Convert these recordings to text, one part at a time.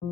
Hello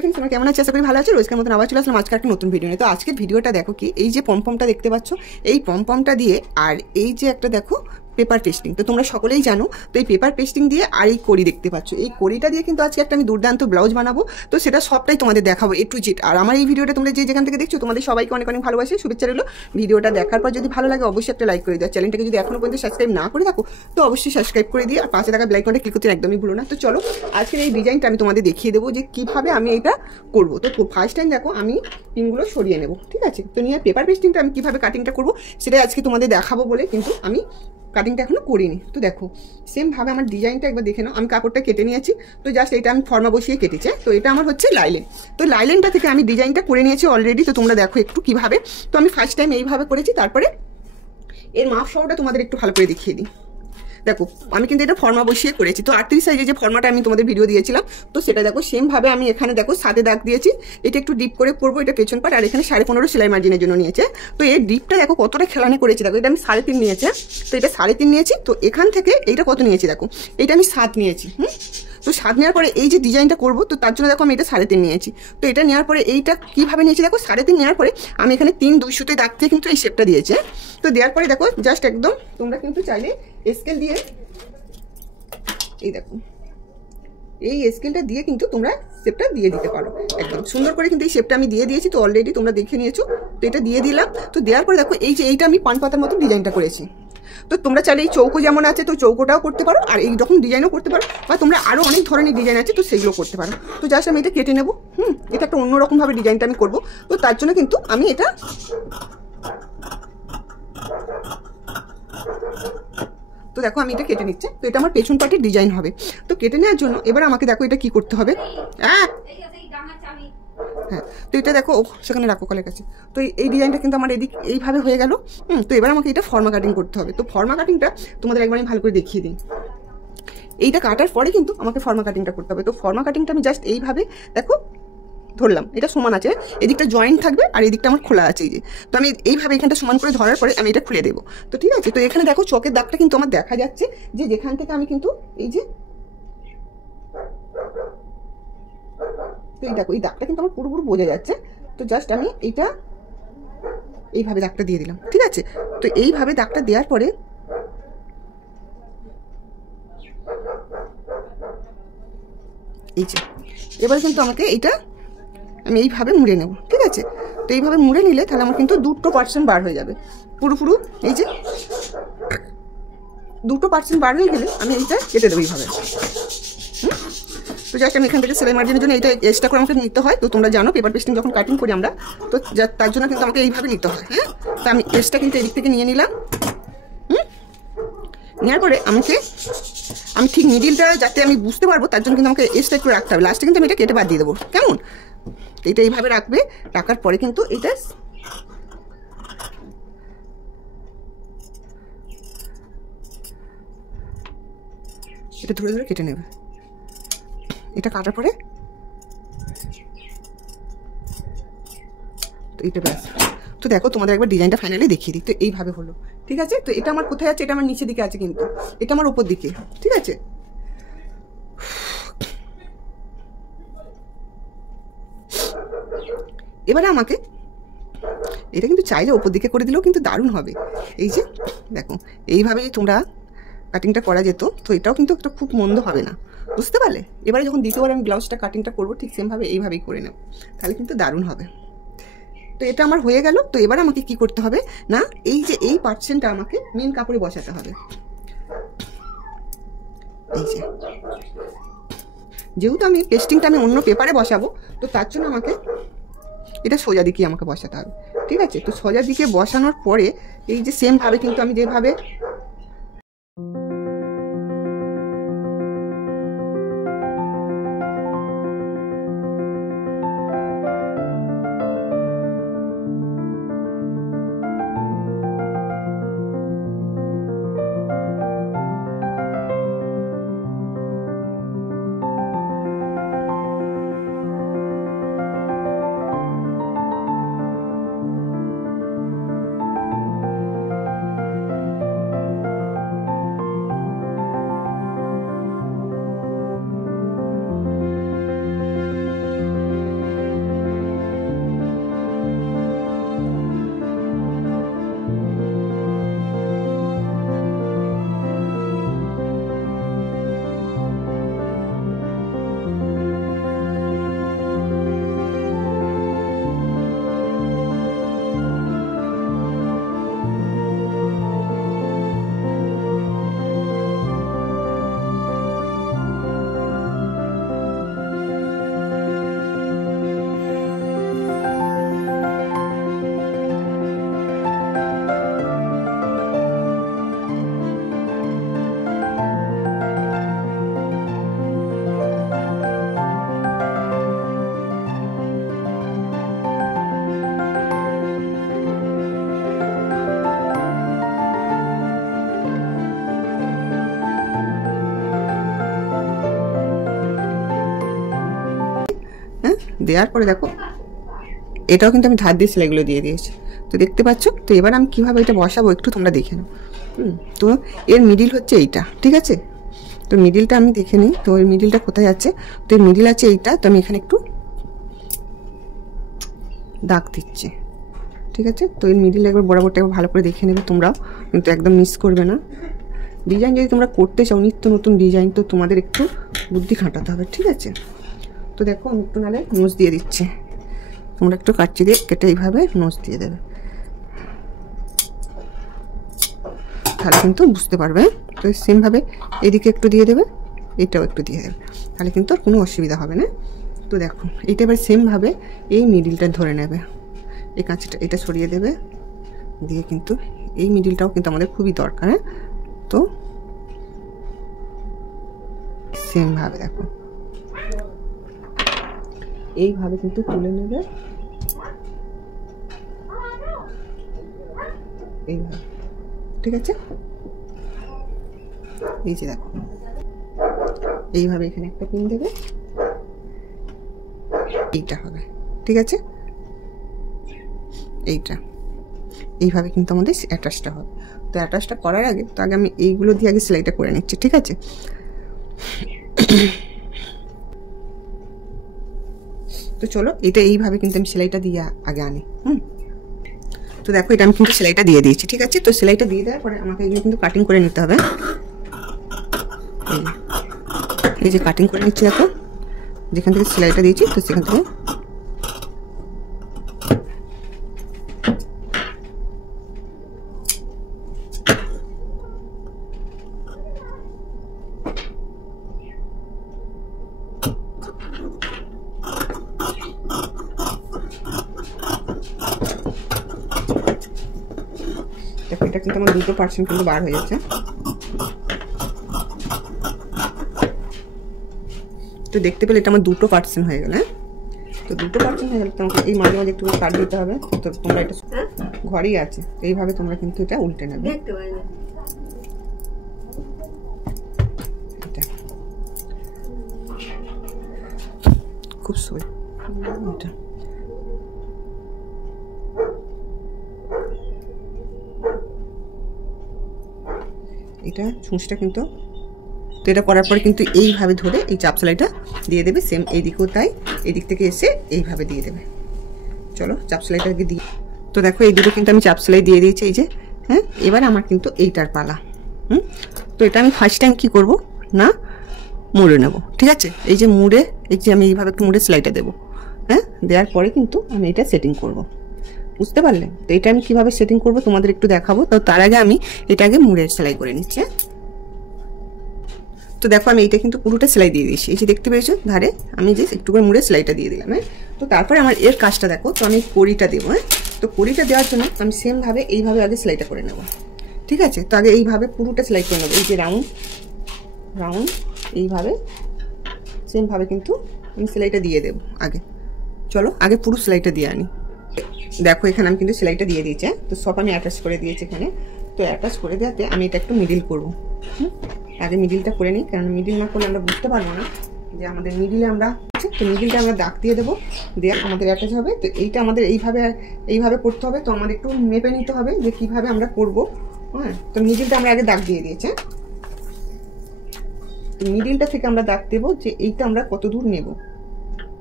friends, তোমরা কেমন আছো? আশা করি ভালো আছো। রোজকার মতন আবার চলে আসলাম আজকে একটা নতুন ভিডিও নিয়ে। তো আজকের ভিডিওটা দেখো কি, এই যে পমপমটা দেখতে পাচ্ছ, এই পমপমটা দিয়ে আর এই যে একটা দেখো পেপার পেস্টিং, তো তোমরা সকলেই জানো। তো এই পেপার পেস্টিং দিয়ে আর এই কড়ি দেখতে পাচ্ছ, এই কড়িটা দিয়ে কিন্তু আজকে একটা আমি দুর্দান্ত ব্লাউজ বানাবো। তো সেটা সবটাই তোমাদের দেখাবো A to Z। আর আমার এই ভিডিওটা তোমরা যেখান থেকে দেখছো, তোমাদের সবাইকে অনেক অনেক ভালোবাসে, শুভেচ্ছা রইলো। ভিডিওটা দেখার পর যদি ভালো লাগে অবশ্যই একটা লাইক করে দাও। চ্যানেলটাকে যদি এখনো পর্যন্ত সাবস্ক্রাইব না করে থাকো তো অবশ্যই সাবস্ক্রাইব করে দিয়ে আর পাশে থাকা বেল আইকনটা ক্লিক করতে একদমই ভুলো না। তো চলো আজকের এই ডিজাইনটা আমি তোমাদের দেখিয়ে দেবো যে কীভাবে আমি এটা করবো। তো ফার্স্ট টাইম দেখো আমি পিনগুলো সরিয়ে নেবো, ঠিক আছে। তো নিয়ে পেপার পেস্টিংটা আমি কীভাবে কাটিংটা করবো সেটাই আজকে তোমাদের দেখাবো বলে কিন্তু আমি কাটিংটা এখনো করিনি। তো দেখো সেমভাবে আমার ডিজাইনটা একবার দেখে নাও। আমি কাপড়টা কেটে নিয়েছি, তো জাস্ট এটা আমি ফর্মা বসিয়ে কেটেছি। তো এটা আমার হচ্ছে লাইলেন। তো লাইলেনটা থেকে আমি ডিজাইনটা করে নিয়েছি অলরেডি। তো তোমরা দেখো একটু কীভাবে। তো আমি ফার্স্ট টাইম এইভাবে করেছি, তারপরে এর মাপ সহটা তোমাদের একটু ভালো করে দেখিয়ে দিই। দেখো আমি কিন্তু এটা ফর্মা বসিয়ে করেছি। তো 38 সাইজে যে ফর্মাটা আমি তোমাদের ভিডিও দিয়েছিলাম, তো সেটা দেখো সেমভাবে আমি এখানে দেখো 7 দাগ দিয়েছি। এটা একটু ডিপ করে পরবো, এটা পেছন পাট। আর এখানে 15.5 সেলাই মার্জিনের জন্য নিয়েছে। তো এই ডিপটা দেখো কতটা খেলানি করেছি। দেখো এটা আমি 3.5 নিয়েছে, তো এটা 3.5 নিয়েছি। তো এখান থেকে এইটা কত নিয়েছি দেখো, এটা আমি 7 নিয়েছি। তো 7 নেওয়ার পরে এই যে ডিজাইনটা করবো, তো তার জন্য দেখো আমি এটা 3.5 নিয়েছি। তো এটা নেওয়ার পরে এইটা কীভাবে নিয়েছি দেখো, 3.5 নেওয়ার পরে আমি এখানে 3 2 সুতোয় দাগ দিয়ে কিন্তু এই শেপটা দিয়েছে। তো দেওয়ার পরে দেখো জাস্ট একদম তোমরা কিন্তু চাইলে স্কেল দিয়ে, এই দেখো এই স্কেলটা দিয়ে কিন্তু তোমরা শেপটা দিয়ে দিতে পারো একদম সুন্দর করে। কিন্তু এই শেপটা আমি দিয়ে দিয়েছি, তো অলরেডি তোমরা দেখে নিয়েছো। তো এটা দিয়ে দিলাম। তো দেওয়ার পরে দেখো এই যে এইটা আমি পান পাতার মতো ডিজাইনটা করেছি। তো তোমরা চাইলে এই চৌকো যেমন আছে তো চৌকোটাও করতে পারো, আর এই রকম ডিজাইনও করতে পারো, বা তোমরা আরও অনেক ধরনের ডিজাইন আছে তো সেগুলো করতে পারো। তো জাস্ট আমি এটা কেটে নেবো। এটা একটা অন্যরকমভাবে ডিজাইনটা আমি করবো। তো তার জন্য কিন্তু আমি এটা তো দেখো আমি এটা কেটে নিচ্ছি। তো এটা আমার পেছন পাটের ডিজাইন হবে। তো কেটে নেওয়ার জন্য এবার আমাকে দেখো এটা কি করতে হবে। হ্যাঁ, তো এটা দেখো সেখানে রাখো কলের কাছে। তো এই ডিজাইনটা কিন্তু আমার এদিক এইভাবে হয়ে গেল। তো এবার আমাকে এটা ফর্মা কাটিং করতে হবে। তো ফর্মা কাটিংটা তোমাদের একবার আমি ভালো করে দেখিয়ে দিই। এইটা কাটার পরে কিন্তু আমাকে ফর্মা কাটিংটা করতে হবে। তো ফর্মা কাটিংটা আমি জাস্ট এইভাবে দেখো ধরলাম, এটা সমান আছে, এদিকটা জয়েন্ট থাকবে আর এদিকটা আমার খোলা আছে। এই যে তো আমি এইভাবে এখানটা সমান করে ধরার পরে আমি এটা খুলে দেবো। তো ঠিক আছে। তো এখানে দেখো চকের দাগটা কিন্তু আমার দেখা যাচ্ছে, যে যেখান থেকে আমি কিন্তু এই যে এই দেখো এই দাগটা কিন্তু আমার পুরোপুরি বোঝা যাচ্ছে। তো জাস্ট আমি এইটা এইভাবে দাগটা দিয়ে দিলাম, ঠিক আছে। তো এইভাবে দাগটা দেওয়ার পরে এই যে এবার কিন্তু আমাকে এইটা আমি এইভাবে মুড়ে নেব, ঠিক আছে। তো এইভাবে মুড়ে নিলে তাহলে আমার কিন্তু 2% বার হয়ে যাবে পুরো। এই যে 2% বার হয়ে গেলে আমি এইটা কেটে দেবো এইভাবে। তো জাস্ট আমি এখান থেকে সেলাই মার্জিনের জন্য এইটা এক্সট্রা করে আমাকে নিতে হয়। তো তোমরা জানো পেপার পেস্টিং যখন কাটিং করি আমরা, তো তার জন্য কিন্তু আমাকে এইভাবে নিতে হয়। তো আমি এক্সট্রা কিন্তু এদিক থেকে নিয়ে নিলাম। নেওয়ার পরে আমি ঠিক মিডিলটা যাতে আমি বুঝতে পারবো তার জন্য কিন্তু আমাকে এক্সট্রা একটু রাখতে হবে। লাস্টে কিন্তু আমি এটা কেটে বাদ দিয়ে দেবো, কেমন। এটা এইভাবে রাখবে, রাখার পরে কিন্তু এটা ধরে ধরে কেটে নেবে। এটা কাটার পরে তো এটা ব্যাস। তো দেখো তোমাদের একবার ডিজাইনটা ফাইনালি দেখিয়ে দিই। তো এইভাবে হলো, ঠিক আছে। তো এটা আমার কোথায় আছে, এটা আমার নিচের দিকে আছে, কিন্তু এটা আমার উপর দিকে, ঠিক আছে। এবারে আমাকে এটা কিন্তু চাইলে ওপর দিকে করে দিলেও কিন্তু দারুণ হবে। এই যে দেখো এইভাবেই তোমরা কাটিংটা করা যেত। তো এটাও কিন্তু একটা খুব মন্দ হবে না, বুঝতে পারলে। এবারে যখন দ্বিতীয়বার আমি ব্লাউজটা কাটিংটা করবো ঠিক সেমভাবে এইভাবেই করে নেব, তাহলে কিন্তু দারুণ হবে। তো এটা আমার হয়ে গেল। তো এবার আমাকে কি করতে হবে না, এই যে এই পার্সেন্টটা আমাকে মেন কাপড়ে বসাতে হবে। এই যে যেহেতু আমি পেস্টিংটা আমি অন্য পেপারে বসাবো, তো তার জন্য আমাকে এটা সোজা দিকে আমাকে বসাতে হবে, ঠিক আছে। তো সোজা দিকে বসানোর পরে এই যে সেমভাবে কিন্তু আমি যেভাবে দেওয়ার পরে দেখো এটাও কিন্তু আমি ধার দিয়ে সেলাইগুলো দিয়ে দিয়েছি। তো দেখতে পাচ্ছ। তো এবার আমি কীভাবে এটা বসাবো একটু তোমরা দেখে নাও। তো এর মিডিল হচ্ছে এইটা, ঠিক আছে। তো মিডিলটা আমি দেখে নিই। তো এর মিডিলটা কোথায় আছে? তো এর মিডিল আছে এইটা। তো আমি এখানে একটু দাগ দিচ্ছি, ঠিক আছে। তো এর মিডিল একবার বরাবরটা একবার ভালো করে দেখে নেবে তোমরাও, কিন্তু একদম মিস করবে না। ডিজাইন যদি তোমরা করতে চাও নিত্য নতুন ডিজাইন, তো তোমাদের একটু বুদ্ধি খাটাতে হবে, ঠিক আছে। তো দেখো আমি একটু নাহলে নোজ দিয়ে দিচ্ছি, তোমরা একটু কাটছি দিয়ে কেটে এইভাবে নোজ দিয়ে দেবে, তাহলে কিন্তু বুঝতে পারবে। তো সেমভাবে এদিকে একটু দিয়ে দেবে, এটাও একটু দিয়ে দেবে, তাহলে কিন্তু আর কোনো অসুবিধা হবে না। তো দেখো এইটা এবার সেমভাবে এই মিডিলটা ধরে নেবে, এই কাঁচিটা এটা সরিয়ে দেবে, দিয়ে কিন্তু এই মিডিলটাও কিন্তু আমাদের খুবই দরকার। হ্যাঁ, তো সেমভাবে দেখো এইভাবে কিন্তু তুলে নেবে, এইভাবে, ঠিক আছে। এই যে দেখো এইভাবে এখানে একটা পিন দেবে, এইটা হবে, ঠিক আছে। এইটা এইভাবে কিন্তু আমাদের অ্যাটাচটা হবে। তো অ্যাটাচটা করার আগে তো আগে আমি এইগুলো দিয়ে আগে সেলাইটা করে নিচ্ছি, ঠিক আছে। তো চলো এটা এইভাবে কিন্তু আমি সেলাইটা দিয়ে আগে আনি। তো দেখো এটা আমি কিন্তু সেলাইটা দিয়ে দিয়েছি, ঠিক আছে। তো সেলাইটা দিয়ে দেওয়ার পরে আমাকে এগুলো কিন্তু কাটিং করে নিতে হবে। এই যে কাটিং করে নিচ্ছি, দেখো যেখান থেকে সেলাইটা দিয়েছি তো সেখান থেকে দেখো এটা কিন্তু আমার 2% কিন্তু বার হয়ে যাচ্ছে। তো দেখতে পেলে এটা আমার 2% হয়ে গেল। হ্যাঁ, তো 2% হয়ে গেলে তোমাকে এই মাঝে মাঝে একটু কাট দিতে হবে। তো তোমরা এটা ঘরেই আছে, এইভাবে তোমরা কিন্তু এটা উল্টে নেবে। এটা খুব সহজ। এটা এটা ছুঁচটা কিন্তু, তো এটা করার পরে কিন্তু এইভাবে ধরে এই চাপ সেলাইটা দিয়ে দেবে। সেম এইদিকেও তাই, এদিক থেকে এসে এইভাবে দিয়ে দেবে। চলো চাপ সেলাইটাকে দিই। তো দেখো এই দুটো কিন্তু আমি চাপ সেলাই দিয়ে দিয়েছি, এই যে। হ্যাঁ, এবার আমার কিন্তু এইটার পালা। তো এটা আমি ফার্স্ট টাইম কী করবো না, মুড়ে নেব, ঠিক আছে। এই যে মুড়ে, এই যে আমি এইভাবে একটু মুড়ে সেলাইটা দেবো। হ্যাঁ, দেওয়ার পরে কিন্তু আমি এটা সেটিং করব, বুঝতে পারলে। তো এটা আমি কীভাবে সেটিং করবো তোমাদের একটু দেখাবো। তো তার আগে আমি এটা আগে মুড়ে সেলাই করে নিচ্ছি। তো দেখো আমি এইটা কিন্তু পুরোটা সেলাই দিয়ে দিয়েছি, এই যে দেখতে পেয়েছো ধারে আমি যে একটু করে মুড়ে সেলাইটা দিয়ে দিলাম। হ্যাঁ, তো তারপরে আমার এর কাজটা দেখো। তো আমি কড়িটা দেবো। হ্যাঁ, তো কড়িটা দেওয়ার জন্য আমি সেমভাবে এইভাবে আগে সেলাইটা করে নেব, ঠিক আছে। তো আগে এইভাবে পুরোটা সেলাই করে নেবো, এই যে রাউন্ড রাউন্ড এইভাবে সেমভাবে কিন্তু আমি সেলাইটা দিয়ে দেবো আগে। চলো আগে পুরো সেলাইটা দিয়ে আনি। দেখো এখানে আমি কিন্তু সেলাইটা দিয়ে দিয়েছি। তো সব আমি অ্যাটাচ করে দিয়েছি এখানে। তো অ্যাটাচ করে দেওয়াতে আমি এটা একটু মিডিল করবো। আগে মিডিলটা করে নিই, কারণ মিডিল না করলে আমরা বুঝতে পারবো না যে আমাদের মিডিলে আমরা, তো মিডিলটা আমরা দাগ দিয়ে দেবো, দিয়ে আমাদের অ্যাটাচ হবে। তো এইটা আমাদের এইভাবে করতে হবে। তো আমাদের একটু মেপে নিতে হবে যে কীভাবে আমরা করবো। হ্যাঁ, তো মিডিলটা আমরা আগে দাগ দিয়ে দিয়েছি। তো মিডিলটা থেকে আমরা দাগ দেবো যে এইটা আমরা কত দূর নেব।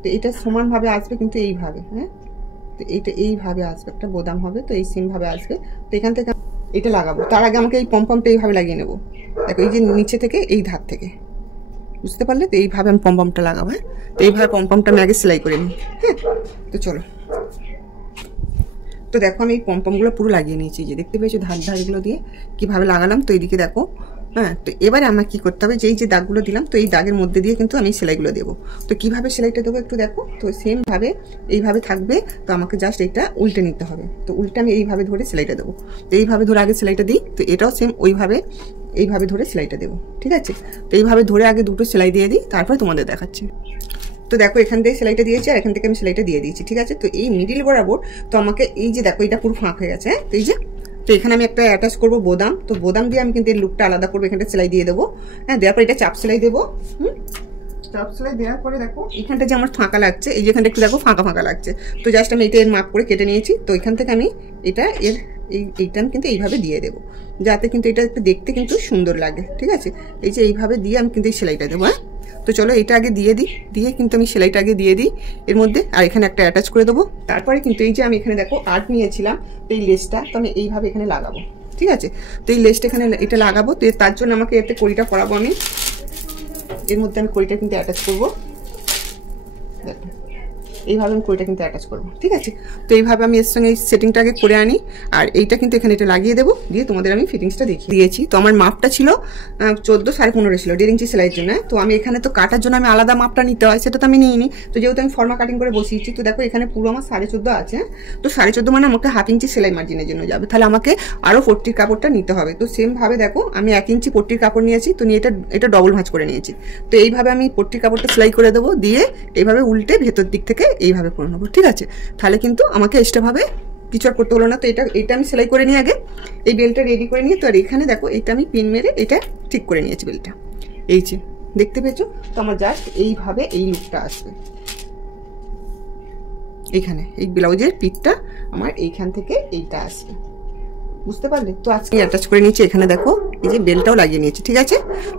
তো এটা সমানভাবে আসবে কিন্তু এইভাবে। হ্যাঁ, তো এইটা এইভাবে আসবে, একটা বোদাম হবে। তো এই সেমভাবে আসবে। তো এখান থেকে এটা লাগাবো, তার আগে আমাকে এই পম্পমটা এইভাবে লাগিয়ে নেবো। দেখো এই যে নিচে থেকে এই ধার থেকে, বুঝতে পারলে। তো এইভাবে আমি পম্পমটা লাগাবো। হ্যাঁ, তো এইভাবে পম্পমটা আমি আগে সেলাই করে নিই। হ্যাঁ, তো চলো। তো দেখো আমি এই পম্পমগুলো পুরো লাগিয়ে নিয়েছি, যে দেখতে পেয়েছো ধারগুলো দিয়ে কীভাবে লাগালাম। তো এইদিকে দেখো। হ্যাঁ, তো এবারে আমার কী করতে হবে, যে এই যে দাগগুলো দিলাম, তো এই দাগের মধ্যে দিয়ে কিন্তু আমি সেলাইগুলো দেবো। তো কীভাবে সেলাইটা দেবো একটু দেখো। তো সেমভাবে এইভাবে থাকবে। তো আমাকে জাস্ট এটা উল্টে নিতে হবে। তো উল্টে আমি এইভাবে ধরে সেলাইটা দেবো। তো এইভাবে ধরে আগে সেলাইটা দিই। তো এটাও সেম ওইভাবে এইভাবে ধরে সেলাইটা দেবো, ঠিক আছে। তো এইভাবে ধরে আগে দুটো সেলাই দিয়ে দিই, তারপর তোমাদের দেখাচ্ছি। তো দেখো এখান থেকে সেলাইটা দিয়েছি, আর এখান থেকে আমি সেলাইটা দিয়ে দিয়েছি, ঠিক আছে। তো এই মিডিল বরাবর তো আমাকে এই যে দেখো এটা পুরো ফাঁক হয়ে গেছে। তো এই যে, তো এখানে আমি একটা অ্যাটাচ করবো বোদাম। তো বোদাম দিয়ে আমি কিন্তু এই লুকটা আলাদা করবো, এখানটা সেলাই দিয়ে দেবো। হ্যাঁ, দেওয়ার পর এটা চাপ সেলাই দেবো। স্টপ সেলাই দেওয়ার পরে দেখো এখানটা যে আমার ফাঁকা লাগছে, এই যেখানটা একটু দেখো ফাঁকা ফাঁকা লাগছে, তো জাস্ট আমি এটা এর মাপ করে কেটে নিয়েছি। তো এখান থেকে আমি এটা এইটা আমি কিন্তু এইভাবে দিয়ে দেবো, যাতে কিন্তু এটা একটু দেখতে কিন্তু সুন্দর লাগে। ঠিক আছে, এই যে এইভাবে দিয়ে আমি কিন্তু এই সেলাইটা দেবো। হ্যাঁ, তো চলো এটা আগে দিয়ে দিই, দিয়ে কিন্তু আমি সেলাইটা আগে দিয়ে দিই এর মধ্যে, আর এখানে একটা অ্যাটাচ করে দেবো। তারপরে কিন্তু এই যে আমি এখানে দেখো আর্ট নিয়েছিলাম, তো এই লেসটা তো আমি এইভাবে এখানে লাগাবো। ঠিক আছে, তো এই লেসটা এখানে এটা লাগাবো, তো তার জন্য আমাকে এতে কড়িটা পরাবো আমি। এর মধ্যে আমি কড়িটা কিন্তু অ্যাটাচ করবো, দেখো এইভাবে আমি কড়িটা কিন্তু অ্যাটাচ করবো। ঠিক আছে, তো এইভাবে আমি এর সঙ্গে এই সেটিংটাকে করে আনি, আর এইটা কিন্তু এখানে এটা লাগিয়ে দেবো, দিয়ে তোমাদের আমি ফিটিংসটা দেখিয়ে দিয়েছি। তো আমার মাপটা ছিল 14 15.5 ছিল 1.5 ইঞ্চি সেলাইয়ের জন্য। তো আমি এখানে তো কাটার জন্য আমি আলাদা মাপটা নিতে হয়, সেটা তো আমি নিইনি। তো যেহেতু আমি ফর্মা কাটিং করে বসিয়েছি, তো দেখো এখানে পুরো আমার 14.5 আছে। তো 14.5 মানে আমাকে 1/2 ইঞ্চি সেলাই মার্জিনের জন্য যাবে, তাহলে আমাকে আরও পট্টির কাপড়টা নিতে হবে। তো সেমভাবে দেখো আমি 1 ইঞ্চি পট্টির কাপড় নিয়েছি, তো নিয়ে এটা ডবল ভাঁজ করে নিয়েছি। তো এইভাবে আমি পট্টির কাপড়টা সেলাই করে দেবো, দিয়ে এইভাবে উল্টে ভেতর দিক থেকে এইভাবে করে নেবো। ঠিক আছে, তাহলে কিন্তু আমাকে এক্সট্রাভাবে কিছু আর করতে হলো না। তো এটা আমি সেলাই করে নিয়ে আগে এই বেলটা রেডি করে নিয়ে, তো আর এখানে দেখো এটা আমি পিন মেরে এটা ঠিক করে নিয়েছি বেলটা, এই যে দেখতে পেয়েছো। তো আমার জাস্ট এইভাবে এই লুকটা আসবে, এইখানে এই ব্লাউজের পিঠটা আমার এইখান থেকে এইটা আসবে, বুঝতে পারলে? তো আজকে অ্যাটাচ করে নিয়েছি, এখানে দেখো এই যে বেলটাও লাগিয়ে নিয়েছি। ঠিক আছে,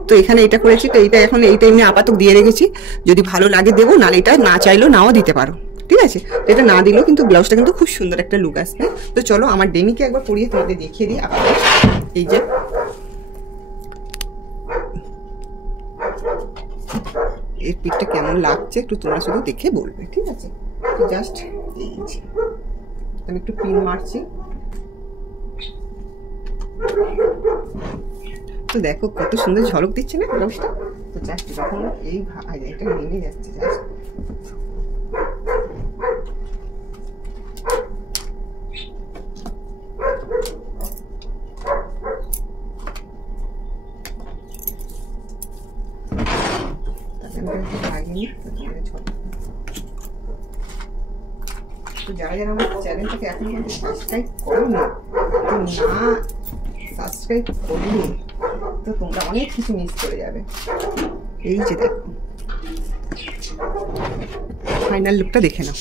তো এখানে এটা করেছি, তো এইটা এখন এইটা এমনি আপাতত দিয়ে রেখেছি, যদি ভালো লাগে দেবো, নাহলে এটা না চাইলেও নাও দিতে পারো। ঠিক আছে, এটা না দিলেও কিন্তু ব্লাউজটা কিন্তু খুব সুন্দর একটা লুক আসবে। তো চলো আমার ডেমিকে একবার পরিয়ে তোমাদের দেখিয়ে দিই আপনাদের। এই যে এর পিঠটা কেমন লাগছে একটু তোমরা শুধু দেখে বলবে। ঠিক আছে, তো জাস্ট এই যে আমি একটু পিন মারছি, তো দেখো কত সুন্দর ঝলক দিচ্ছে না ব্লাউজটা। তো জাস্ট যখন এই এটা নেমে যাচ্ছে, জাস্ট তো যারা যারা আমার চ্যানেলটাকে এখন পর্যন্ত সাবস্ক্রাইব করো না, তো না সাবস্ক্রাইব করলে তো তোমরা অনেক কিছু মিস করে যাবে। এই যে দেখো ফাইনাল লুকটা দেখে নাও।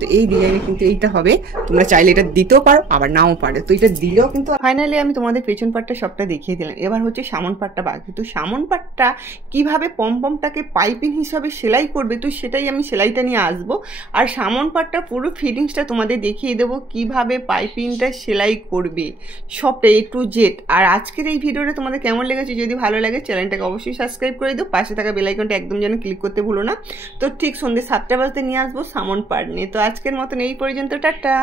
তো এই ডিজাইনে কিন্তু এইটা হবে, তোমরা চাইলে এটা দিতেও পারো আবার নাও পারো, তো এটা দিলেও কিন্তু। ফাইনালি আমি তোমাদের পেছন পাটটা সবটা দেখিয়ে দিলাম, এবার হচ্ছে সামন পাটটা বাকি। তো সামন পাটটা কীভাবে পমপমটাকে পাইপিং হিসাবে সেলাই করবে, তো সেটাই আমি সেলাইটা নিয়ে আসবো, আর সামন পাটটা পুরো ফিটিংসটা তোমাদের দেখিয়ে দেবো কীভাবে পাইপিংটা সেলাই করবে, সবটা A to Z। আর আজকের এই ভিডিওটা তোমাদের কেমন লেগেছে, যদি ভালো লাগে চ্যানেলটাকে অবশ্যই সাবস্ক্রাইব করে দিও, পাশে থাকা বেল আইকনটা একদম যেন ক্লিক করতে ভুলো না। তো ঠিক সন্ধ্যে 7টা বাজতে নিয়ে আসবো সামন পাট নিয়ে। তো আজকের মতন এই পর্যন্ত, টাটা।